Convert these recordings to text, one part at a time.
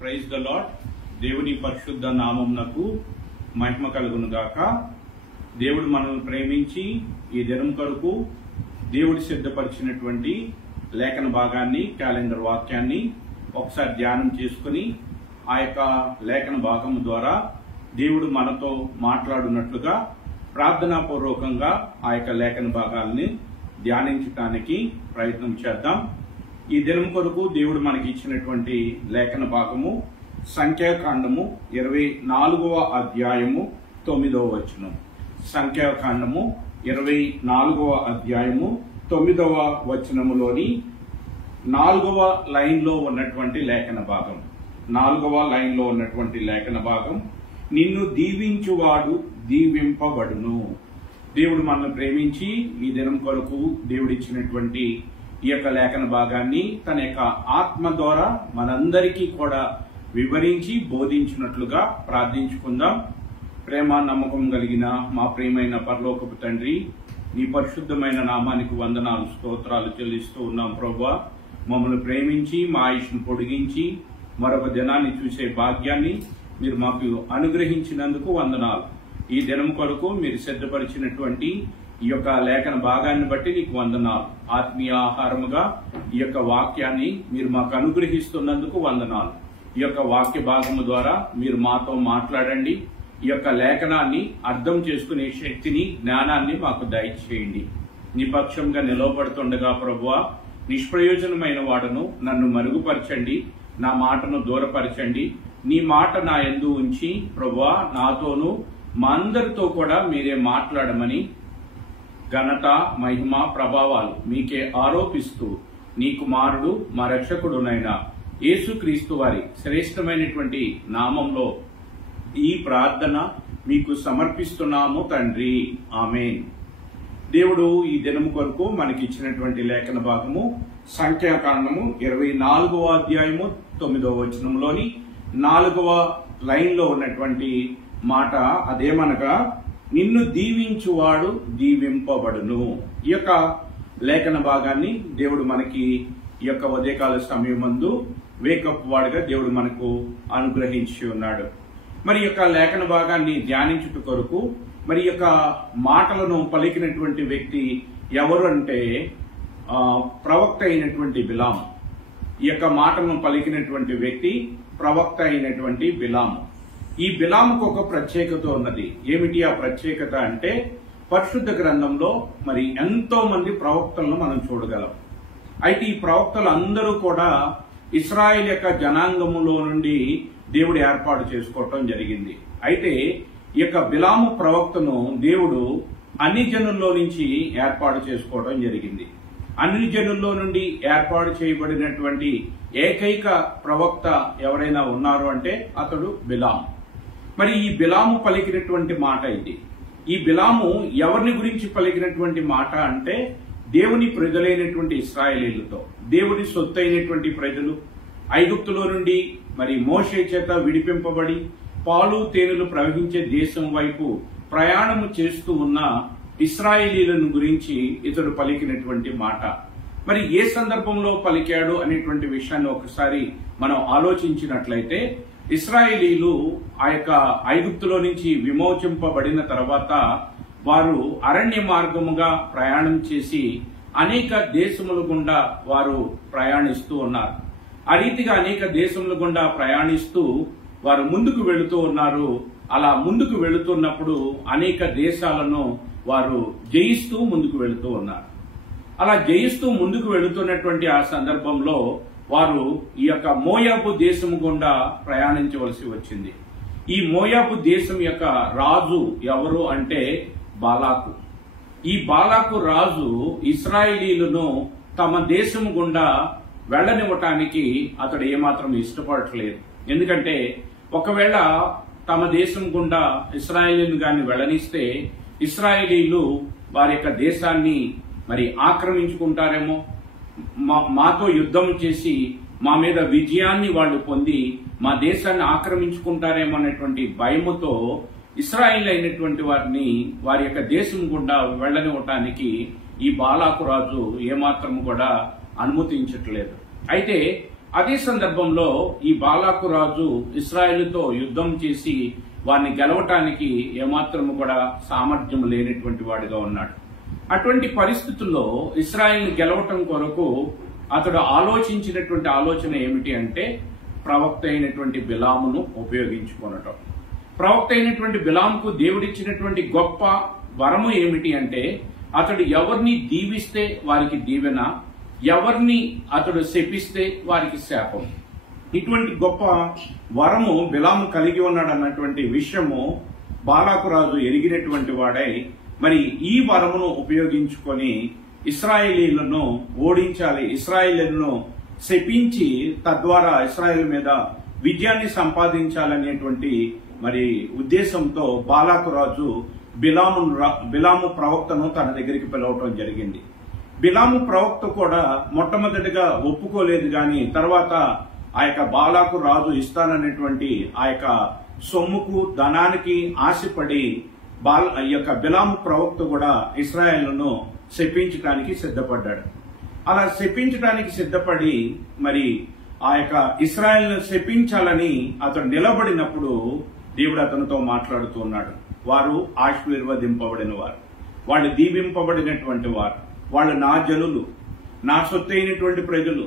Praise the lord. దేవుని పరిశుద్ధ నామమునకు మహిమ కలుగును గాక. దేవుడు మనల్ని ప్రేమించి ఈ దినం కొరకు దేవుడు సిద్ధపరిచినటువంటి లేఖన భాగాన్ని, క్యాలెండర్ వాక్యాన్ని ఒకసారి ధ్యానం చేసుకుని ఆ యొక్క లేఖన భాగం ద్వారా దేవుడు మనతో మాట్లాడున్నట్లుగా ప్రార్థనాపూర్వకంగా ఆ యొక్క లేఖన భాగాల్ని ధ్యానించడానికి ప్రయత్నం చేద్దాం. ఈ దినం కొరకు దేవుడు మనకి ఇచ్చినటువంటి లేఖన భాగము సంఖ్యాకాండము 24వ అధ్యాయము 9వ వచనం. సంఖ్యాకాండము 24వ అధ్యాయము 9వ వచనములోని 4వ లైన్లో ఉన్నటువంటి లేఖన భాగం. 4వ లైన్లో ఉన్నటువంటి లేఖన భాగం, నిన్ను దీవించువాడు దీవింపబడును. దేవుడు మనల్ని ప్రేమించి ఈ దినం కొరకు దేవుడిచ్చినటువంటి ఈ యొక్క లేఖన భాగాన్ని తన యొక్క ఆత్మ ద్వారా మనందరికీ కూడా వివరించి బోధించినట్లుగా ప్రార్థించుకుందాం. ప్రేమ నమ్మకం కలిగిన మా ప్రియమైన పరలోకపు తండ్రి, నీ పరిశుద్ధమైన నామానికి వందనాలు, స్తోత్రాలు చెల్లిస్తూ ఉన్నాం. ప్రభువా, మమ్మల్ని ప్రేమించి మా ఆయుష్ను పొడిగించి మరొక దినాన్ని చూసే భాగ్యాన్ని మీరు మాకు అనుగ్రహించినందుకు వందనాలు. ఈ దినం కొరకు మీరు సిద్ధపరిచినటువంటి ఈ యొక్క లేఖన భాగాన్ని బట్టి నీకు వందనాలు. ఆత్మీయ ఆహారముగా ఈ యొక్క వాక్యాన్ని మీరు మాకు అనుగ్రహిస్తున్నందుకు వందనాలు. ఈ యొక్క వాక్య భాగము ద్వారా మీరు మాతో మాట్లాడండి. ఈ యొక్క లేఖనాన్ని అర్థం చేసుకునే శక్తిని, జ్ఞానాన్ని మాకు దయచేయండి. నీ పక్షంగా నిలవబడుతుండగా ప్రభువా, నిష్ప్రయోజనమైన వాడను నన్ను మరుగుపరచండి, నా మాటను దూరపరచండి. నీ మాట నా యందు ఉంచి ప్రభువా, నాతోనూ మా అందరితో కూడా మీరే మాట్లాడమని ఘనత, మహిమ, ప్రభావాలు మీకే ఆరోపిస్తూ నీ కుమారుడు మా రక్షకుడునైన యేసుక్రీస్తు వారి శ్రేష్టమైనటువంటి నామంలో ఈ ప్రార్థన మీకు సమర్పిస్తున్నాము తండ్రి, ఆమేన్. దేవుడు ఈ దినము కొరకు మనకి ఇచ్చినటువంటి లేఖన భాగము సంఖ్యాకాండము 24వ అధ్యాయము 9వ వచనంలోని 4వ లైన్లో ఉన్నటువంటి మాట అదేమనగా, నిన్ను దీవించువాడు దీవింపబడును. ఈ యొక్క లేఖన భాగాన్ని దేవుడు మనకి ఈ యొక్క ఉదయకాల సమయం మందు వేకప్ వాడుగా దేవుడు మనకు అనుగ్రహించి ఉన్నాడు. మరి యొక్క లేఖన భాగాన్ని ధ్యానించుట కొరకు మరి యొక్క మాటలను పలికినటువంటి వ్యక్తి ఎవరు అంటే ప్రవక్త అయినటువంటి బిలాము. ఈ యొక్క మాటలను పలికినటువంటి వ్యక్తి ప్రవక్త అయినటువంటి బిలాము. ఈ బిలాముకు ఒక ప్రత్యేకత ఉన్నది. ఏమిటి ఆ ప్రత్యేకత అంటే, పరిశుద్ధ గ్రంథంలో మరి ఎంతో మంది ప్రవక్తలను మనం చూడగలం. అయితే ఈ ప్రవక్తలు అందరూ కూడా ఇశ్రాయేల్ యొక్క జనాంగములో నుండి దేవుడు ఏర్పాటు చేసుకోవటం జరిగింది. అయితే ఈ యొక్క బిలాము ప్రవక్తను దేవుడు అన్ని జనుల్లో నుంచి ఏర్పాటు చేసుకోవడం జరిగింది. అన్ని జనుల్లో నుండి ఏర్పాటు చేయబడినటువంటి ఏకైక ప్రవక్త ఎవరైనా ఉన్నారు అంటే అతడు బిలాము. మరి ఈ బిలాము పలికినటువంటి మాట ఇది. ఈ బిలాము ఎవరిని గురించి పలికినటువంటి మాట అంటే, దేవుని ప్రజలైనటువంటి ఇశ్రాయేలీలతో, దేవుని సొత్తు అయినటువంటి ప్రజలు ఐగుప్తులో నుండి మరి మోషే చేత విడిపింపబడి పాలు తేనెలు ప్రవహించే దేశం వైపు ప్రయాణము చేస్తూ ఉన్న ఇశ్రాయేలీలను గురించి ఇతడు పలికినటువంటి మాట. మరి ఏ సందర్భంలో పలికాడు అనేటువంటి విషయాన్ని ఒకసారి మనం ఆలోచించినట్లయితే, ఇశ్రాయేలీలు ఆ యొక్క ఐగుప్తులో నుంచి విమోచింపబడిన తర్వాత వారు అరణ్య మార్గముగా ప్రయాణం చేసి అనేక దేశముల గుండా వారు ప్రయాణిస్తూ ఉన్నారు. ఆ రీతిగా అనేక దేశముల గుండా ప్రయాణిస్తూ వారు ముందుకు వెళుతూ ఉన్నారు. అలా ముందుకు వెళుతున్నప్పుడు అనేక దేశాలను వారు జయిస్తూ ముందుకు వెళుతూ ఉన్నారు. అలా జయిస్తూ ముందుకు వెళుతున్నటువంటి ఆ సందర్భంలో వారు ఈ యొక్క మోయాబు దేశం గుండా ప్రయాణించవలసి వచ్చింది. ఈ మోయాబు దేశం యొక్క రాజు ఎవరు అంటే బాలాకు. ఈ బాలాకు రాజు ఇశ్రాయేలీలను తమ దేశం గుండా వెళ్లనివ్వటానికి అతడు ఏమాత్రం ఇష్టపడట్లేదు. ఎందుకంటే ఒకవేళ తమ దేశం గుండా ఇశ్రాయేలీలు గాని వెళ్లనిస్తే ఇశ్రాయేలీలు వారి యొక్క దేశాన్ని మరి ఆక్రమించుకుంటారేమో, మాతో యుద్ధం చేసి మా మీద విజయాన్ని వాళ్ళు పొంది మా దేశాన్ని ఆక్రమించుకుంటారేమో అనేటువంటి భయముతో ఇశ్రాయేల్ అయినటువంటి వారిని వారి యొక్క దేశం గుండా వెళ్లనివ్వటానికి ఈ బాలాకు రాజు ఏమాత్రం కూడా అనుమతించట్లేదు. అయితే అదే సందర్భంలో ఈ బాలాకు రాజు ఇశ్రాయేలుతో యుద్ధం చేసి వారిని గెలవటానికి ఏమాత్రము కూడా సామర్థ్యం లేనటువంటి వాడిగా ఉన్నాడు. అటువంటి పరిస్థితుల్లో ఇశ్రాయేలుని గెలవటం కొరకు అతడు ఆలోచించినటువంటి ఆలోచన ఏమిటి అంటే ప్రవక్త అయినటువంటి బిలామును ఉపయోగించుకోవటం. ప్రవక్త అయినటువంటి బిలాముకు దేవుడిచ్చినటువంటి గొప్ప వరము ఏమిటి అంటే అతడు ఎవరిని దీవిస్తే వారికి దీవెన, ఎవరిని అతడు శపిస్తే వారికి శాపం. ఇటువంటి గొప్ప వరము బిలాము కలిగి ఉన్నాడు అన్నటువంటి విషయము బాలాకు రాజు ఎరిగినటువంటి వాడై మరి ఈ వరమును ఉపయోగించుకొని ఇశ్రాయేలీలను ఓడించాలి, ఇశ్రాయేలీలను శపించి తద్వారా ఇశ్రాయేల్ మీద విజయాన్ని సంపాదించాలనేటువంటి మరి ఉద్దేశంతో బాలాకు రాజు బిలాము ప్రవక్తను తన దగ్గరికి పిలవటం జరిగింది. బిలాము ప్రవక్త కూడా మొట్టమొదటిగా ఒప్పుకోలేదు, గాని తర్వాత ఆ యొక్క బాలాకు రాజు ఇస్తాననేటువంటి ఆ యొక్క సొమ్ముకు ధనానికి ఆశపడి ఈ యొక్క బిలాము ప్రవక్త కూడా ఇశ్రాయేలును శపించడానికి సిద్ధపడ్డాడు. అలా శపించడానికి సిద్ధపడి మరి ఆ యొక్క ఇశ్రాయేలును శపించాలని అతడు నిలబడినప్పుడు దేవుడు అతనితో మాట్లాడుతూ ఉన్నాడు. వారు ఆశీర్వదింపబడిన వారు, వాళ్ళు దీవింపబడినటువంటి వారు, వాళ్ళు నా జనులు, నా సొత్తైనటువంటి ప్రజలు,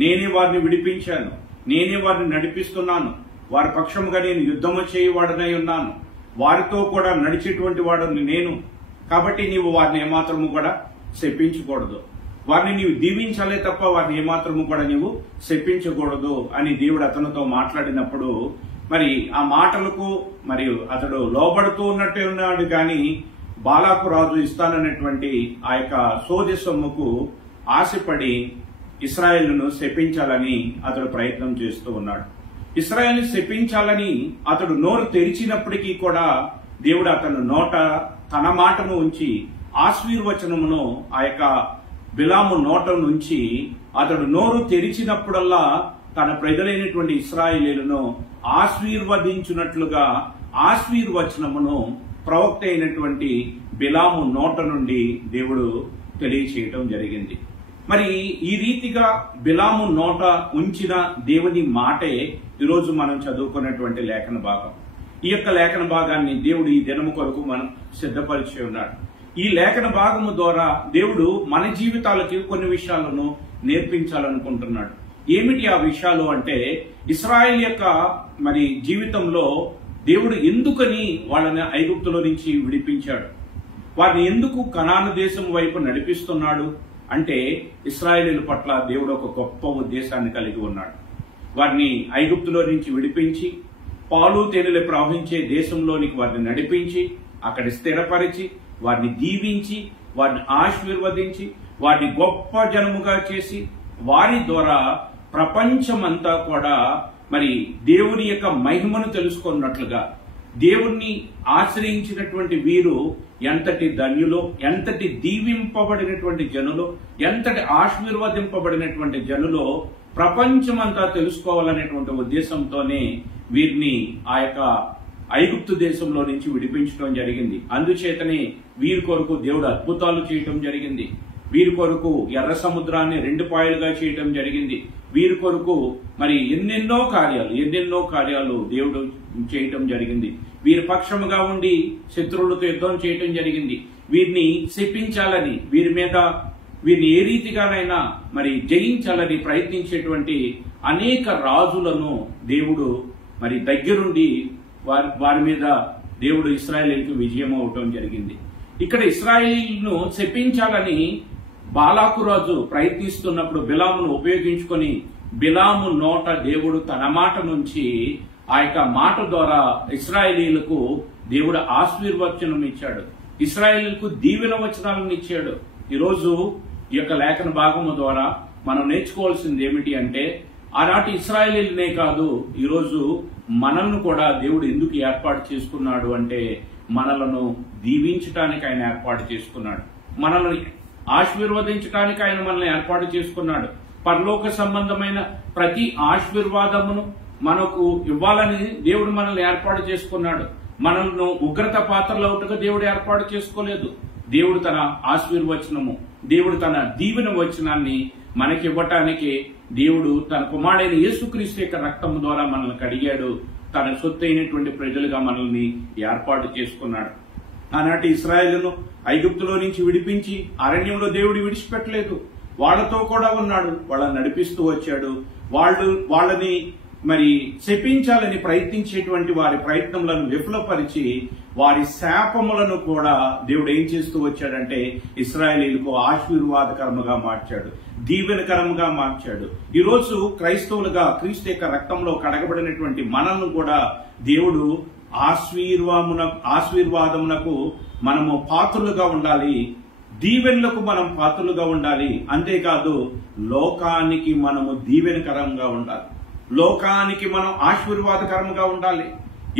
నేనే వారిని విడిపించాను, నేనే వారిని నడిపిస్తున్నాను, వారి పక్షముగా నేను యుద్ధము చేయవాడనై ఉన్నాను, వారితో కూడా నడిచేటువంటి వాడిని నేను. కాబట్టి నీవు వారిని ఏమాత్రము కూడా శపించకూడదు, వారిని నీవు దీవించాలే తప్ప వారిని ఏమాత్రము కూడా నీవు శపించకూడదు అని దేవుడు అతనితో మాట్లాడినప్పుడు మరి ఆ మాటలకు మరియు అతడు లోబడుతూ ఉన్నట్టే ఉన్నాడు. కానీ బాలాకు రాజు ఇస్తానన్నటువంటి ఆ యొక్క సోదె సొమ్ముకు ఆశపడి ఇశ్రాయేలును శపించాలని అతడు ప్రయత్నం చేస్తూ ఉన్నాడు. ఇశ్రాయేలును శపించాలని అతడు నోరు తెరిచినప్పటికీ కూడా దేవుడు అతను నోట తన మాటను ఉంచి ఆశీర్వచనమును ఆ యొక్క బిలాము నోట నుంచి అతడు నోరు తెరిచినప్పుడల్లా తన ప్రజలైనటువంటి ఇశ్రాయేలీలను ఆశీర్వదించినట్లుగా ఆశీర్వచనమును ప్రవక్త అయినటువంటి బిలాము నోట నుండి దేవుడు తెలియచేయటం జరిగింది. మరి ఈ రీతిగా బిలాము నోట ఉంచిన దేవుని మాటే ఈరోజు మనం చదువుకున్నటువంటి లేఖన భాగం. ఈ యొక్క లేఖన భాగాన్ని దేవుడు ఈ దినము కొరకు మనం సిద్ధపరిచి ఉన్నాడు. ఈ లేఖన భాగము ద్వారా దేవుడు మన జీవితాలకి కొన్ని విషయాలను నేర్పించాలనుకుంటున్నాడు. ఏమిటి ఆ విషయాలు అంటే ఇశ్రాయేల్ యొక్క మరి జీవితంలో దేవుడు ఎందుకని వాళ్ళని ఐగుప్తులో నుంచి విడిపించాడు, వారిని ఎందుకు కనాను దేశం వైపు నడిపిస్తున్నాడు అంటే ఇశ్రాయేలీల పట్ల దేవుడు ఒక గొప్ప ఉద్దేశాన్ని కలిగి ఉన్నాడు. వారిని ఐగుప్తులో నుంచి విడిపించి పాలు తేనెలు ప్రవహించే దేశంలోనికి వారిని నడిపించి అక్కడ స్థిరపరిచి వారిని దీవించి వారిని ఆశీర్వదించి వారిని గొప్ప జనముగా చేసి వారి ద్వారా ప్రపంచమంతా కూడా మరి దేవుని యొక్క మహిమను తెలుసుకున్నట్లుగా దేవుణ్ణి ఆశ్రయించినటువంటి వీరు ఎంతటి ధన్యులో, ఎంతటి దీవింపబడినటువంటి జనులో, ఎంతటి ఆశీర్వదింపబడినటువంటి జనులో ప్రపంచమంతా తెలుసుకోవాలనేటువంటి ఉద్దేశంతోనే వీరిని ఆ యొక్క ఐగుప్తు దేశంలో నుంచి విడిపించడం జరిగింది. అందుచేతనే వీరి కొరకు దేవుడు అద్భుతాలు చేయటం జరిగింది. వీరి కొరకు ఎర్ర సముద్రాన్ని 2 పాయలుగా చేయటం జరిగింది. వీరి కొరకు మరి ఎన్నెన్నో కార్యాలు దేవుడు చేయటం జరిగింది. వీరి పక్షముగా ఉండి శత్రువులతో యుద్ధం చేయటం జరిగింది. వీరిని శపించాలని, వీరిని ఏ రీతిగానైనా మరి జయించాలని ప్రయత్నించేటువంటి అనేక రాజులను దేవుడు మరి దగ్గరుండి వారి మీద దేవుడు ఇశ్రాయేలీయులకు విజయం అవటం జరిగింది. ఇక్కడ ఇశ్రాయేలీయులను శపించాలని బాలాకు రాజు ప్రయత్నిస్తున్నప్పుడు బిలామును ఉపయోగించుకొని బిలాము నోట దేవుడు తన మాట నుంచి ఆ యొక్క మాట ద్వారా ఇశ్రాయేలీయులకు దేవుడు ఆశీర్వచనం ఇచ్చాడు, ఇశ్రాయేలీయులకు దీవెన వచనాలను ఇచ్చాడు. ఈరోజు ఈ యొక్క లేఖన భాగము ద్వారా మనం నేర్చుకోవాల్సింది ఏమిటి అంటే ఆనాటి ఇశ్రాయేలీయులనే కాదు, ఈరోజు మనల్ని కూడా దేవుడు ఎందుకు ఏర్పాటు చేసుకున్నాడు అంటే మనలను దీవించటానికి ఆయన ఏర్పాటు చేసుకున్నాడు, మనల్ని ఆశీర్వదించడానికి ఆయన మనల్ని ఏర్పాటు చేసుకున్నాడు. పరలోక సంబంధమైన ప్రతి ఆశీర్వాదమును మనకు ఇవ్వాలని దేవుడు మనల్ని ఏర్పాటు చేసుకున్నాడు. మనల్ని ఉగ్రత పాత్రలవుటగా దేవుడు ఏర్పాటు చేసుకోలేదు. దేవుడు తన ఆశీర్వచనము, దేవుడు తన దీవెన వచనాన్ని మనకి ఇవ్వటానికి దేవుడు తన కుమారుడైన యేసుక్రీస్తు యొక్క రక్తం ద్వారా మనల్ని కడిగాడు. తన సొత్తు అయినటువంటి ప్రజలుగా మనల్ని ఏర్పాటు చేసుకున్నాడు. ఆనాటి ఇశ్రాయేలును ఐగుప్తులో నుంచి విడిపించి అరణ్యంలో దేవుడు విడిచిపెట్టలేదు. వాళ్ళతో కూడా ఉన్నాడు, వాళ్ళని నడిపిస్తూ వచ్చాడు. వాళ్ళని మరి శపించాలని ప్రయత్నించేటువంటి వారి ప్రయత్నములను విఫలపరిచి వారి శాపములను కూడా దేవుడు ఏం చేస్తూ వచ్చాడంటే ఇశ్రాయేలీయులకు ఆశీర్వాదకరముగా మార్చాడు, దీవెనకరంగా మార్చాడు. ఈరోజు క్రైస్తవులుగా క్రీస్తు యొక్క రక్తంలో కడగబడినటువంటి మనల్ని కూడా దేవుడు ఆశీర్వాదమునకు మనము పాత్రులుగా ఉండాలి, దీవెనలకు మనం పాత్రులుగా ఉండాలి. అంతేకాదు లోకానికి మనము దీవెనకరంగా ఉండాలి, లోకానికి మనం ఆశీర్వాదకరంగా ఉండాలి.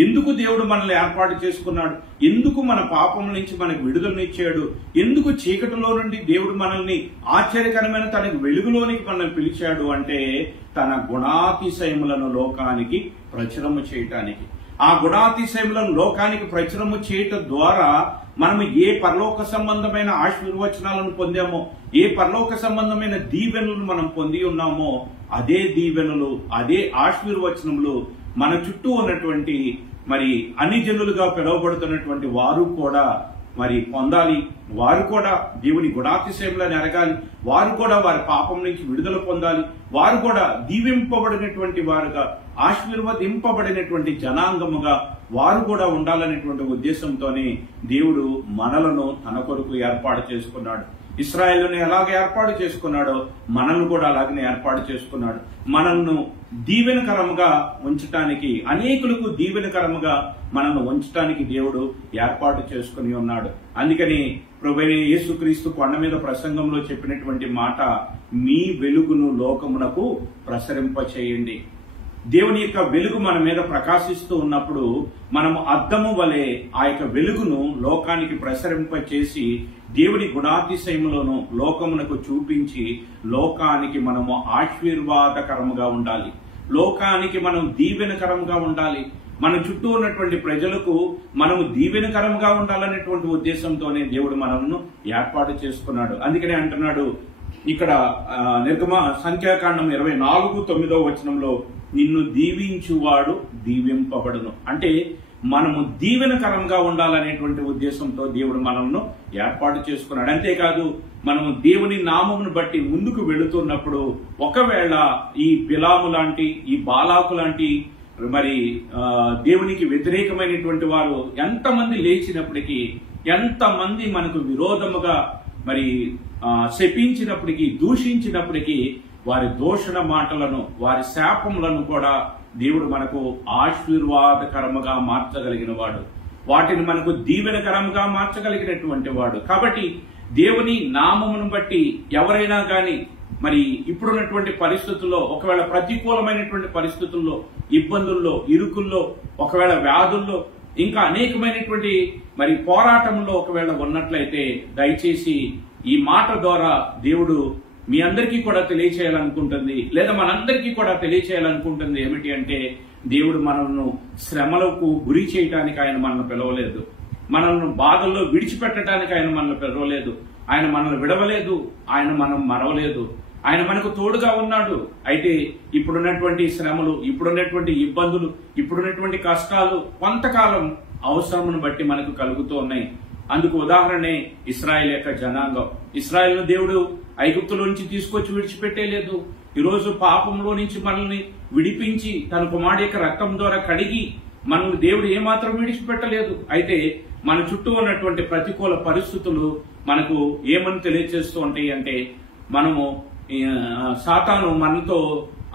ఎందుకు దేవుడు మనల్ని ఏర్పాటు చేసుకున్నాడు? ఎందుకు మన పాపం నుంచి మనకు విడుదలనిచ్చాడు? ఎందుకు చీకటిలో నుండి దేవుడు మనల్ని ఆశ్చర్యకరమైన తన వెలుగులోనికి మనల్ని పిలిచాడు అంటే తన గుణాతిశయములను లోకానికి ప్రచురము చేయటానికి. ఆ గుణాతిశయములను లోకానికి ప్రచురము చేయటం ద్వారా మనము ఏ పరలోక సంబంధమైన ఆశీర్వచనాలను పొందామో, ఏ పరలోక సంబంధమైన దీవెనలను మనం పొంది ఉన్నామో అదే దీవెనలు, అదే ఆశీర్వచనములు మన చుట్టూ ఉన్నటువంటి మరి అన్ని జనులుగా పిలువబడుతున్నటువంటి వారు కూడా మరి పొందాలి. వారు కూడా దేవుని గుణాతిశయములను ఎరగాలి. వారు కూడా వారి పాపం నుంచి విడుదల పొందాలి. వారు కూడా దీవింపబడినటువంటి వారుగా, ఆశీర్వదింపబడినటువంటి జనాంగముగా వారు కూడా ఉండాలనేటువంటి ఉద్దేశంతోనే దేవుడు మనలను తన కొరకు ఏర్పాటు చేసుకున్నాడు. ఇశ్రాయేలును ఎలాగ ఏర్పాటు చేసుకున్నాడో మనల్ని కూడా అలాగనే ఏర్పాటు చేసుకున్నాడు. మనల్ని దీవెనకరముగా ఉంచటానికి, అనేకులకు దీవెనకరముగా మనల్ని ఉంచటానికి దేవుడు ఏర్పాటు చేసుకుని ఉన్నాడు. అందుకని ప్రభువైన యేసుక్రీస్తు కొండ మీద ప్రసంగంలో చెప్పినటువంటి మాట, మీ వెలుగును లోకమునకు ప్రసరింపచేయండి. దేవుని యొక్క వెలుగు మన మీద ప్రకాశిస్తూ ఉన్నప్పుడు మనము అద్దము వలె ఆ యొక్క వెలుగును లోకానికి ప్రసరింపచేసి దేవుని గుణాతిశయములను లోకమునకు చూపించి లోకానికి మనము ఆశీర్వాదకరముగా ఉండాలి, లోకానికి మనం దీవెనకరంగా ఉండాలి. మన చుట్టూ ఉన్నటువంటి ప్రజలకు మనము దీవెనకరంగా ఉండాలనేటువంటి ఉద్దేశంతోనే దేవుడు మనల్ని ఏర్పాటు చేసుకున్నాడు. అందుకనే అంటున్నాడు ఇక్కడ సంఖ్యాకాండం 24:9 వచనంలో, నిన్ను దీవించువాడు దీవింపబడును. అంటే మనము దీవెనకరంగా ఉండాలనేటువంటి ఉద్దేశంతో దేవుడు మనల్ని ఏర్పాటు చేసుకున్నాడు. అంతేకాదు మనము దేవుని నామమును బట్టి ముందుకు వెళుతున్నప్పుడు ఒకవేళ ఈ బిలాము లాంటి, ఈ బాలాకు లాంటి మరి దేవునికి వ్యతిరేకమైనటువంటి వారు ఎంతమంది లేచినప్పటికీ, ఎంతమంది మనకు విరోధముగా మరి శపించినప్పటికీ, దూషించినప్పటికీ వారి దూషణ మాటలను, వారి శాపములను కూడా దేవుడు మనకు ఆశీర్వాదకరముగా మార్చగలిగిన వాడు, వాటిని మనకు దీవెనకరంగా మార్చగలిగినటువంటి వాడు. కాబట్టి దేవుని నామమును బట్టి ఎవరైనా గాని మరి ఇప్పుడున్నటువంటి పరిస్థితుల్లో, ఒకవేళ ప్రతికూలమైనటువంటి పరిస్థితుల్లో, ఇబ్బందుల్లో, ఇరుకుల్లో, ఒకవేళ వ్యాధుల్లో, ఇంకా అనేకమైనటువంటి మరి పోరాటంలో ఒకవేళ ఉన్నట్లయితే దయచేసి ఈ మాట ద్వారా దేవుడు మీ అందరికీ కూడా తెలియచేయాలనుకుంటుంది, లేదా మనందరికీ కూడా తెలియచేయాలనుకుంటుంది ఏమిటి అంటే, దేవుడు మనల్ని శ్రమలకు గురి చేయటానికి ఆయన మనల్ని పిలవలేదు, మనల్ని బాధల్లో విడిచిపెట్టడానికి ఆయన మనల్ని పిలవలేదు, ఆయన మనల్ని విడవలేదు, ఆయన మనం మరవలేదు. ఆయన మనకు తోడుగా ఉన్నాడు. అయితే ఇప్పుడున్నటువంటి శ్రమలు, ఇప్పుడున్నటువంటి ఇబ్బందులు, ఇప్పుడున్నటువంటి కష్టాలు కొంతకాలం అవసరమును బట్టి మనకు కలుగుతూ ఉన్నాయి. అందుకు ఉదాహరణే ఇశ్రాయేల్ యొక్క జనాంగం. ఇశ్రాయేల్ దేవుడు ఐగుప్తులో నుంచి తీసుకొచ్చి విడిచిపెట్టేలేదు. ఈరోజు పాపంలో నుంచి మనల్ని విడిపించి తన కుమారుడి యొక్క రక్తం ద్వారా కడిగి మనల్ని దేవుడు ఏమాత్రం విడిచిపెట్టలేదు. అయితే మన చుట్టూ ఉన్నటువంటి ప్రతికూల పరిస్థితులు మనకు ఏమని తెలియజేస్తూ ఉంటాయి అంటే, మనము సాతాను మనతో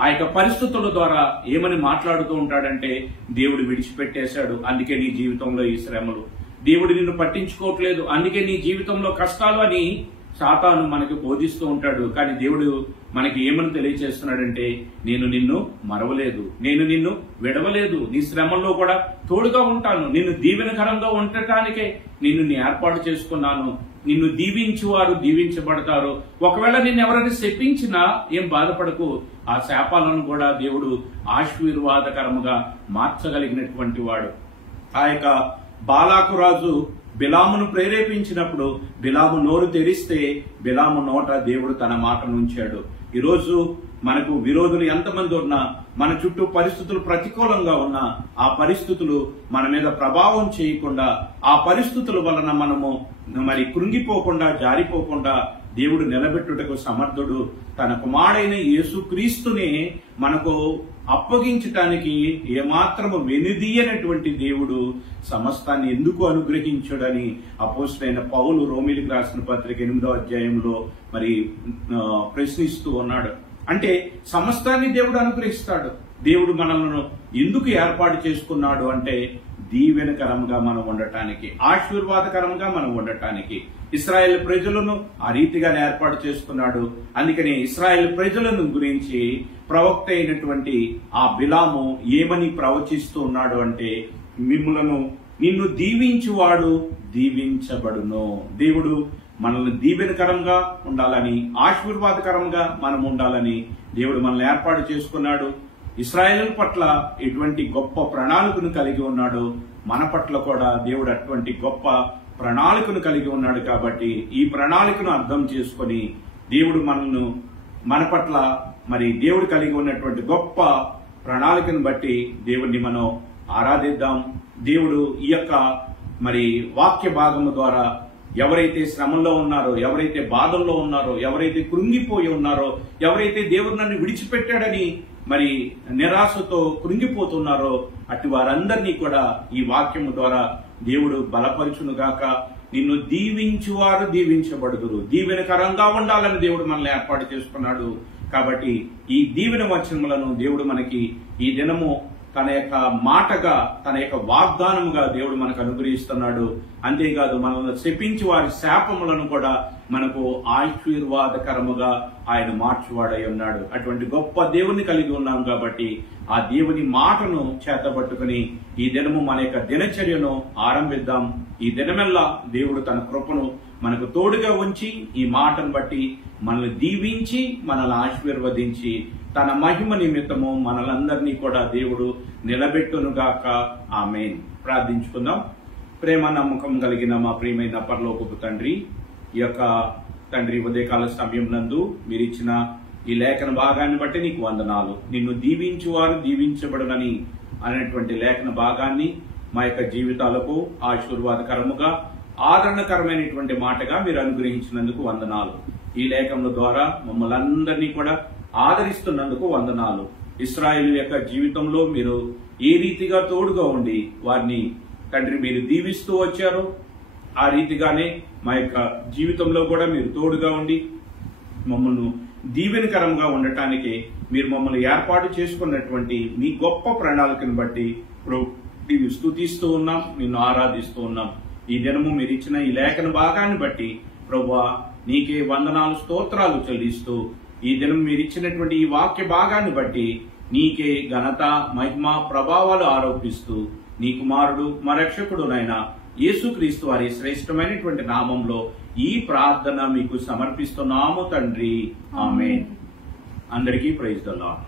ఆ యొక్క పరిస్థితుల ద్వారా ఏమని మాట్లాడుతూ ఉంటాడంటే, దేవుడు విడిచిపెట్టేశాడు, అందుకే నీ జీవితంలో ఈ శ్రమలు, దేవుడు నిన్ను పట్టించుకోవట్లేదు, అందుకే నీ జీవితంలో కష్టాలు అని సాతాను మనకు బోధిస్తూ ఉంటాడు. కానీ దేవుడు మనకి ఏమని తెలియజేస్తున్నాడంటే, నేను నిన్ను మరవలేదు, నేను నిన్ను విడవలేదు, నీ శ్రమల్లో కూడా తోడుగా ఉంటాను, నిన్ను దీవెనకరంగా ఉండటానికే నిన్ను ఏర్పాటు చేసుకున్నాను. నిన్ను దీవించువారు దీవించబడతారు. ఒకవేళ నిన్ను ఎవరైనా శపించినా ఏం బాధపడకు, ఆ శాపాలను కూడా దేవుడు ఆశీర్వాదకరముగా మార్చగలిగినటువంటి వాడు. ఆ యొక్క బాలాకు రాజు బిలామును ప్రేరేపించినప్పుడు బిలాము నోరు తెరిస్తే బిలాము నోట దేవుడు తన మాటను ఉంచాడు. ఈరోజు మనకు విరోధులు ఎంతమంది ఉన్నా, మన చుట్టూ పరిస్థితులు ప్రతికూలంగా ఉన్నా, ఆ పరిస్థితులు మన మీద ప్రభావం చేయకుండా, ఆ పరిస్థితుల వలన మనము మరి కృంగిపోకుండా, జారిపోకుండా దేవుడు నిలబెట్టుటకు సమర్థుడు. తన కుమారుడైన యేసుక్రీస్తుని మనకు అప్పగించటానికి ఏమాత్రము వెనుదీయనటువంటి దేవుడు సమస్తాన్ని ఎందుకు అనుగ్రహించాడని అపోస్తలుడైన పౌలు రోమీయులకు రాసిన పత్రిక 8వ అధ్యాయంలో మరి ప్రశ్నిస్తూ ఉన్నాడు. అంటే సమస్తాన్ని దేవుడు అనుగ్రహిస్తాడు. దేవుడు మనల్ని ఎందుకు ఏర్పాటు చేసుకున్నాడు అంటే దీవెనకరంగా మనం ఉండటానికి, ఆశీర్వాదకరంగా మనం ఉండటానికి. ఇశ్రాయేల్ ప్రజలను ఆ రీతిగానే ఏర్పాటు చేసుకున్నాడు. అందుకని ఇశ్రాయేల్ ప్రజలను గురించి ప్రవక్త అయినటువంటి ఆ బిలాము ఏమని ప్రవచిస్తూ ఉన్నాడు అంటే, నిన్ను దీవించువాడు దీవించబడును. దేవుడు మనల్ని దీవెనకరంగా ఉండాలని, ఆశీర్వాదకరంగా మనం ఉండాలని దేవుడు మనల్ని ఏర్పాటు చేసుకున్నాడు. ఇశ్రాయేలు పట్ల ఎటువంటి గొప్ప ప్రణాళికను కలిగి ఉన్నాడు, మన పట్ల కూడా దేవుడు అటువంటి గొప్ప ప్రణాళికను కలిగి ఉన్నాడు. కాబట్టి ఈ ప్రణాళికను అర్థం చేసుకొని దేవుడు మన పట్ల మరి దేవుడు కలిగి ఉన్నటువంటి గొప్ప ప్రణాళికను బట్టి దేవుడిని మనం ఆరాధిద్దాం. దేవుడు ఈ యొక్క మరి వాక్య భాగము ద్వారా ఎవరైతే శ్రమంలో ఉన్నారో, ఎవరైతే బాధల్లో ఉన్నారో, ఎవరైతే కృంగిపోయి ఉన్నారో, ఎవరైతే దేవుడు నన్ను విడిచిపెట్టాడని మరి నిరాశతో కృంగిపోతున్నారో అటు వారందరినీ కూడా ఈ వాక్యము ద్వారా దేవుడు బలపరుచునుగాక. నిన్ను దీవించువారు దీవించబడుదురు. దీవెనకరంగా ఉండాలని దేవుడు మనల్ని ఏర్పాటు చేసుకున్నాడు. కాబట్టి ఈ దీవెన వచనములను దేవుడు మనకి ఈ దినము తన యొక్క మాటగా, తన యొక్క వాగ్దానముగా దేవుడు మనకు అనుగ్రహిస్తున్నాడు. అంతేకాదు మనల్ని శపించి వారి శాపములను కూడా మనకు ఆశీర్వాదకరముగా ఆయన మార్చువాడై ఉన్నాడు. అటువంటి గొప్ప దేవుని కలిగి ఉన్నాం కాబట్టి ఆ దేవుని మాటను చేతబట్టుకుని ఈ దినము మన యొక్క దినచర్యను ఆరంభిద్దాం. ఈ దినమెల్లా దేవుడు తన కృపను మనకు తోడుగా ఉంచి ఈ మాటను బట్టి మనల్ని దీవించి, మనల్ని ఆశీర్వదించి తన మహిమ నిమిత్తము మనలందరినీ కూడా దేవుడు నిలబెట్టునుగాక. ఆమేన్. ప్రార్థించుకుందాం. ప్రేమ నమ్మకం కలిగిన మా ప్రియమైన పరలోకపు తండ్రి, ఈ యొక్క తండ్రి ఉదయకాల సమయం నందు మీరిచ్చిన ఈ లేఖన భాగాన్ని బట్టి నీకు వందనాలు. నిన్ను దీవించువారు దీవించబడునని అనేటువంటి లేఖన భాగాన్ని మా యొక్క జీవితాలకు ఆశీర్వాదకరముగా, ఆదరణకరమైనటువంటి మాటగా మీరు అనుగ్రహించినందుకు వందనాలు. ఈ లేఖనం ద్వారా మమ్మల్ని అందరినీ కూడా ఆదరిస్తున్నందుకు వందనాలు. ఇశ్రాయేలు యొక్క జీవితంలో మీరు ఏ రీతిగా తోడుగా ఉండి వారిని తండ్రి మీరు దీవిస్తూ వచ్చారో ఆ రీతిగానే మా యొక్క జీవితంలో కూడా మీరు తోడుగా ఉండి మమ్మల్ని దీవెనకరంగా ఉండటానికి మీరు మమ్మల్ని ఏర్పాటు చేసుకున్నటువంటి మీ గొప్ప ప్రణాళికను బట్టి నీవు స్తుతిస్తూ ఉన్నాం, నిన్ను ఆరాధిస్తూ ఉన్నాం. ఈ దినము మీరు ఇచ్చిన ఈ లేఖన భాగాన్ని బట్టి ప్రభువా నీకే వందనాలు, స్తోత్రాలు చెల్లిస్తూ ఈ దినం మీరు ఇచ్చినటువంటి ఈ వాక్య భాగాన్ని బట్టి నీకే ఘనత, మహిమ, ప్రభావాలు ఆరోపిస్తూ నీ కుమారుడు మా రక్షకుడునైనా యేసుక్రీస్తు వారి శ్రేష్టమైనటువంటి నామంలో ఈ ప్రార్థన మీకు సమర్పిస్తున్నాము తండ్రి. ఆమేన్. అందరికీ ప్రైజ్ ది లార్డ్.